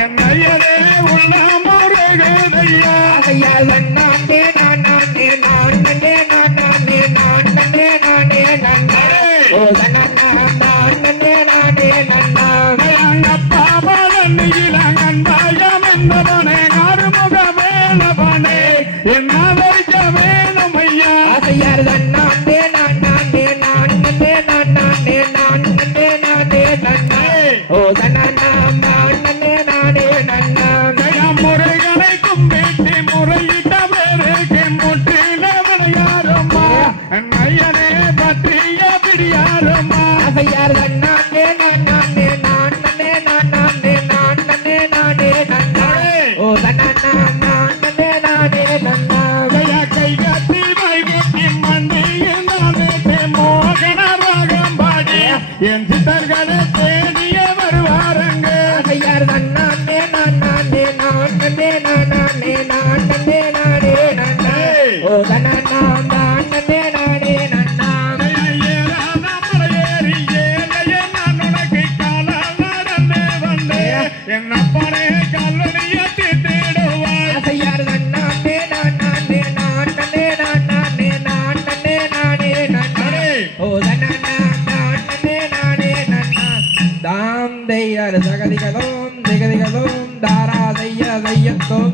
என்னையரே உள்ள முருகதையா ஆகையால் நானே நானே நானே நானே நானே நானே நானே ஓ நானே நானே நானே ஓ நானே நானே நானே நானே முறைகளை கும்பிட்டு முறையிட்ட பேருக்கு முற்றிலவன் யாரம்மா? ஐயனே பற்றிய பிடியாரம்மா? ஆகையால் நானே என் சித்தர்களை தேடிய வருவாரங்க. ஐயார் நன்னானே நானே நானே நானே நானே நானே நானே ஓ நன்னா நானே நானே நன்னா பழைய கல்லறிய திட்டிடுவாய் தாம் தெய்யார் ஜகதிகளும் திகதிகளும் தாரா தெய்ய தெய்யத்தோம்